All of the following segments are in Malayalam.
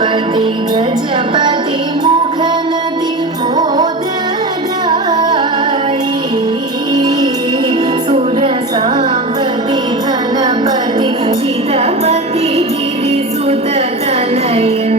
गणपति गजपति मुखनति मोददायि सुरसाम्पति धनपति चितपति गिरिसुत तनयन्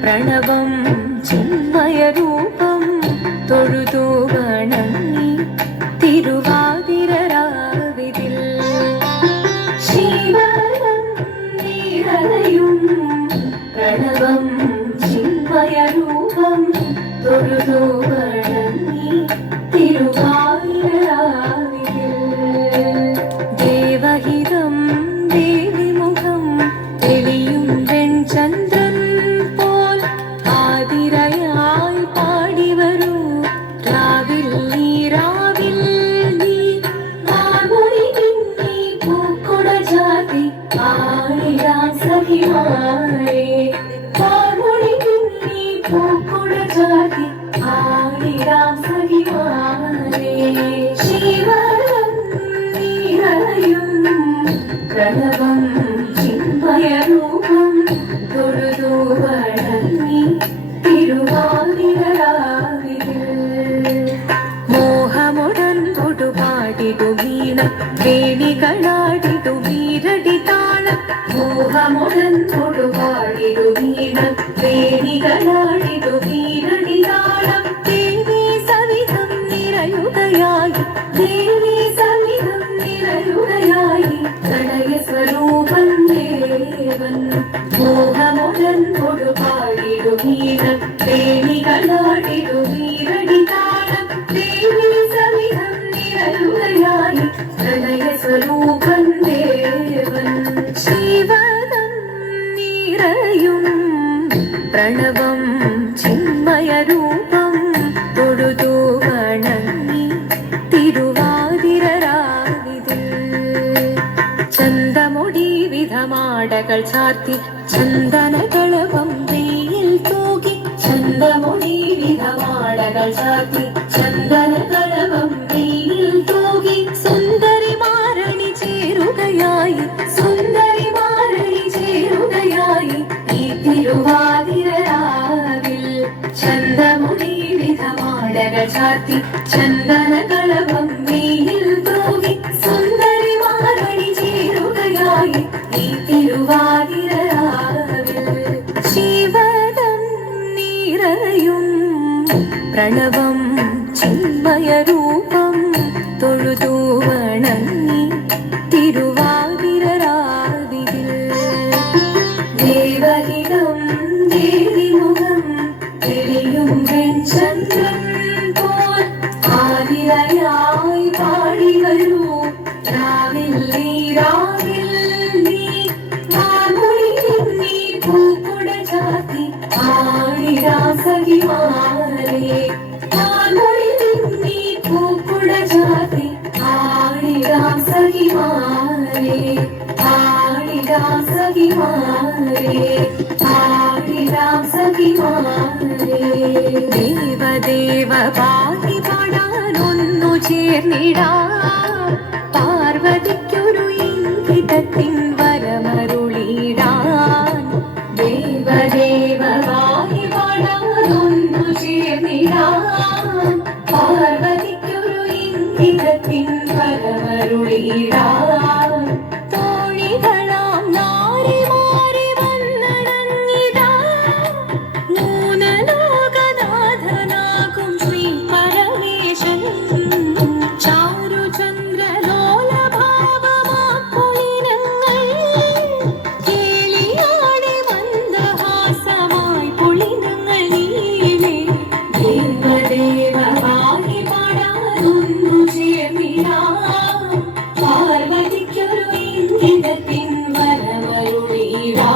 പ്രണവം ചിന്മയരൂപം തൊഴുതു വണങ്ങി തിരുവാതിരരാവിതിൽ ശിവനം നിറയും പ്രണവം ചിന്മയരൂപം തൊഴുതു വണങ്ങി തിരുവാതിരരാവിതിൽ ദേവഹിതം ദേവിമുഖം തെളിയും വെൺചന്ദ്രൻ പ്രണവം ചിന്മയരൂപം തൊഴുതു വണങ്ങി തിരുവാതിരരാവിതിൽ മോഹമുടൻ തൊടുപാടിടു വീണ വേണികളാടിടു വീരടി താളം മോഹമുടൻ തൊടുപാടിടു വീണ വേണികളാടിടു വീരടി താളം ദേവി സവിധം നിറയുകയായി ദേവി സവിധം നിറയുകയായി പ്രണയ സ്വരൂപൻ ദേവൻ മോഹമുടൻ തൊടുപാടിടു വീണ വേണികളാടിടു വീരടി താളം ദേവി സവിധം നിറയുകയായി പ്രണയ സ്വരൂപൻ ദേവൻ ശിവനം നിറയും പ്രണവം ചിന്മയരൂപം തൊഴുതു വണങ്ങി തിരുവാതിരരാവിതിൽ ചന്തമുടി വിധമാടകൾ ചാർത്തി ചന്ദനകളവം വെയിൽ തൂകി ചന്തമുടി വിധമാടകൾ ചാർത്തി ചന്ദനകളവം വെയിൽ തൂകി സുന്ദരി മാരണി ചേരുകയായി സുന്ദരി മാരണി ചേരുകയായി ഈ തിരുവാതിരരാവിൽ ചന്തമുടി വിധമാടകൾ ചാർത്തി ചന്ദനകളവം വെയിൽ തൂകി സുന്ദരി മാരണി ചേരുകയായി ഈ തിരുവാതിരരാവിൽ ശിവനം നിറയും പ്രണവം ചിന്മയരൂപം തൊഴുതു വണങ്ങി തിരുവാതിരരാവിതിൽ ദേവഹിതം ദേവിമുഖം തെളിയും വെൺചന്ദ്രൻ പോൽ ആതിരയായി പാടി വരൂ രാവിൽ നീ മാമുടി പൂക്കുട ചാത്തി ആടിരാസഖിമാരെ മാമുടി പൂക്കുട ചാത്തി ആടിരാസഖിമാരെ ആടിരാസഖിമാരെ ആടിരാസഖിമാരെ ദേവദേവ പാടി പാടാനൊന്നു ചേർന്നിടാം പാർവതിക്കൊരു ഇംഗിതത്തിൻ വരമരുളിടാൻ വരമരുളിടാം തോഴികളാം നാരിമാരി വന്നടങ്ങിടാം മൂന്നലോകനാഥനാകും ശ്രീ പരമേശൻ ചാരുചന്ദ്രലോലഭാവമാക്കുളിനങ്ങൾ കേളിയാടി മന്ദഹാസമായി പുളിനങ്ങൾ നീളെ ദേവദേവമായി പാടാനൊന്നു ചേർന്നിടാം പാർവതിക്കൊരു ഇംഗിതത്തിൻ വരമരുളിടാം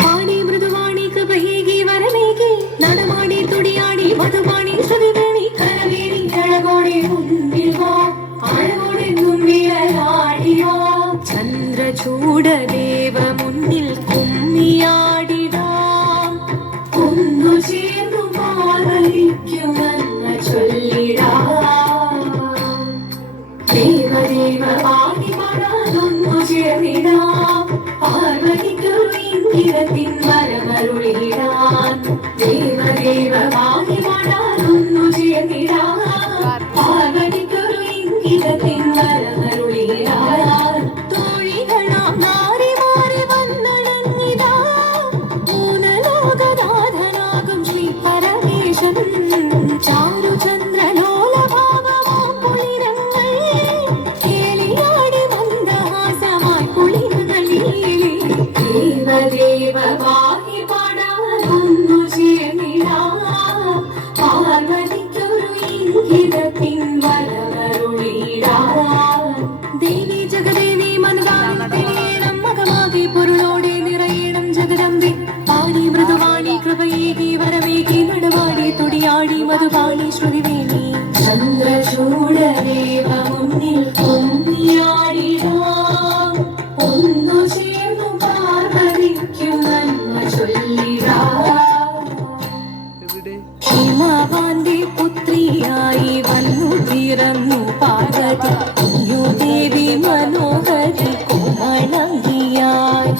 പാടി മൃദുവാണി കൃപഹേകി വരമേകി നടമാടി തുടിയാടി മധുപാണി ശ്രുതിവേണി കരവേണി കഴകോടെ മുന്നിൽ വാ ആഴകോടെ തുമ്പിയാടി വാ ചന്ദ്രചൂടദേവ മുന്നിൽ കുമ്മിയാടിടാം ഒന്നു ചേർന്നു പാലിക്കുമെന്ന് ചൊല്ലിടാം ദേവദേവ പാടി പാടാനൊന്നു ചേർന്നിടാം പാർവതിക്കൊരു ഇംഗിതത്തിൻ വരമരുളിടാൻ ദേവദേവ പാടി പാടാനൊന്നു ചേർന്നിടാം പാർവതിക്കൊരു ഇംഗിതത്തിൻ വരമരുളിടാൻ തോഴികളാം നാരിമാരി വന്നടങ്ങിടാം മൂന്നലോകനാഥനാകും ശ്രീ പരമേശൻ ചാരുചന്ദ്രലോലഭാവമാം പുളിനങ്ങൾ കേളിയാടി മന്ദഹാസമായി പുളിനങ്ങൾ നീളെ ദേവദേവമായി പാടാനൊന്നു ചേർന്നിടാം പാർവതിക്കൊരു ഇംഗിതത്തിൻ വരമരുളിടാം ദേവി ജഗദേവി മനതാളം മകമാകെ പൊരുളോടെ നിറയണം ജഗദമ്പെ പാടി മൃദുവാണി കൃപയേകി വരവേകി നടവാടി തുടിയാടി മധുപാണി ശ്രുതിവേണി ചന്ദ്രചൂടദേവ മുന്നിൽ കുമ്മിയാടിടാം ഒന്നു ചേർന്നു പാർവതിക്കു നന്മ ചൊല്ലിടാം ഹിമവാന്റെ പുത്രിയായി വന്നു പിറന്നു പാർവതി ദേവി മനോഹരി കോമളങ്കിയായി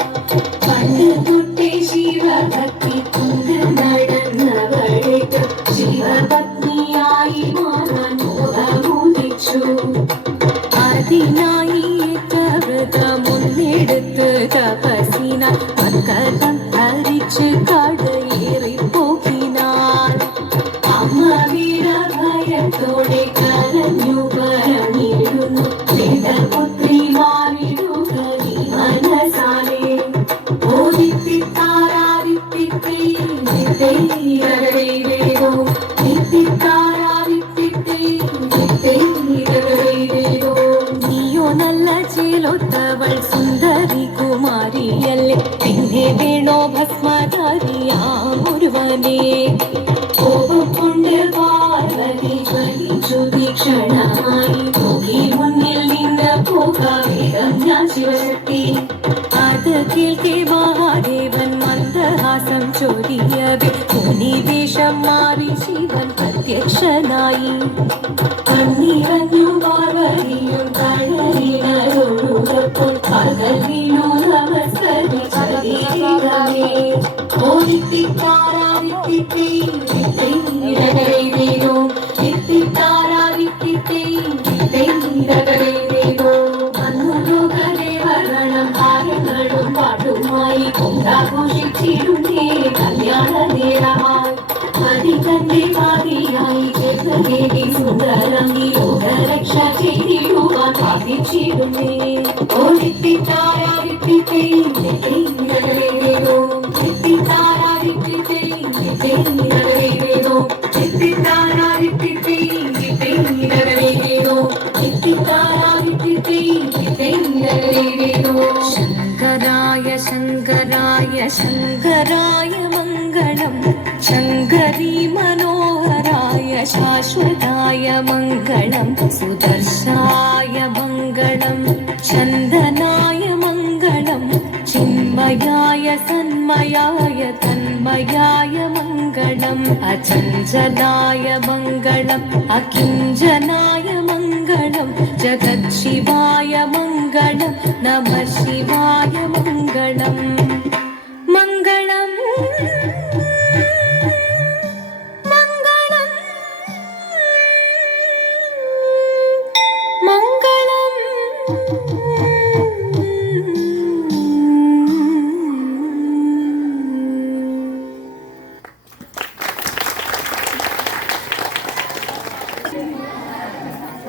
പണ്ട് തൊട്ടേ ശിവഭക്തി കൊണ്ട് നടന്നവൾക്ക് ശിവപത്നിയായി മാറാൻ മോഹമുദിച്ചു അതിനായി വ്രതമൊന്നെടുത്ത് തപസിന മകതം ധരിച്ച് കടയേറി പോകിനാൻ അമ്മ വീരഭയത്തോടെ കരഞ്ഞു പറഞ്ഞിരുന്നു പുത്രി മാറിടുക നീ മനസാലെ നീയോ നല്ല ചേലൊത്തവൾ സുന്ദരി കുമാരിയല്ലേ പിന്നെ വേണോ ഭസ്മധാരിയാമൊരുവനെ കോപം കൊണ്ട് പാർവതി ജ്വലിച്ചു തീക്ഷണമായി പോകി മുന്നിൽ നിന്ന് പോകാവേഗം ഞാൻ ശിവശക്തി അത് കേൾക്കെ മഹാദേവൻ മന്ദഹാസം ചൊരിയവേ മുനിവേഷം മാറി ശിവൻ പ്രത്യക്ഷനായി കണ്ണിറഞ്ഞു പാർവതിയും കടലിനൊഴുകപ്പോൾ പകൽ വീണു നമസ്കരിച്ചേ പാട്ടുമായി കൊണ്ടാഘോഷിച്ചിരുന്നേ കല്യാണ നേരമായി മതി തന്റെ പാതിയായി ദേവി സുന്ദരങ്ങി ലോകരക്ഷ ചെയ്തിടുവാൻ സാധിച്ചിരുന്നേ ശങ്കരായ ശങ്കരായ ശങ്കരായ മംഗളം ശങ്കരീ മനോഹരായ ശാശ്വതായ മംഗളം സുദർശായ മംഗളം ചന്ദനായ മംഗളം ചിന്മയായ സന്മയായ തന്മയായ മംഗളം അചഞ്ചലായ മംഗളം അകിഞ്ചനായ മംഗളം ജഗത്ശിവായ മംഗളം നമഃ ശിവായ മംഗളം മംഗളം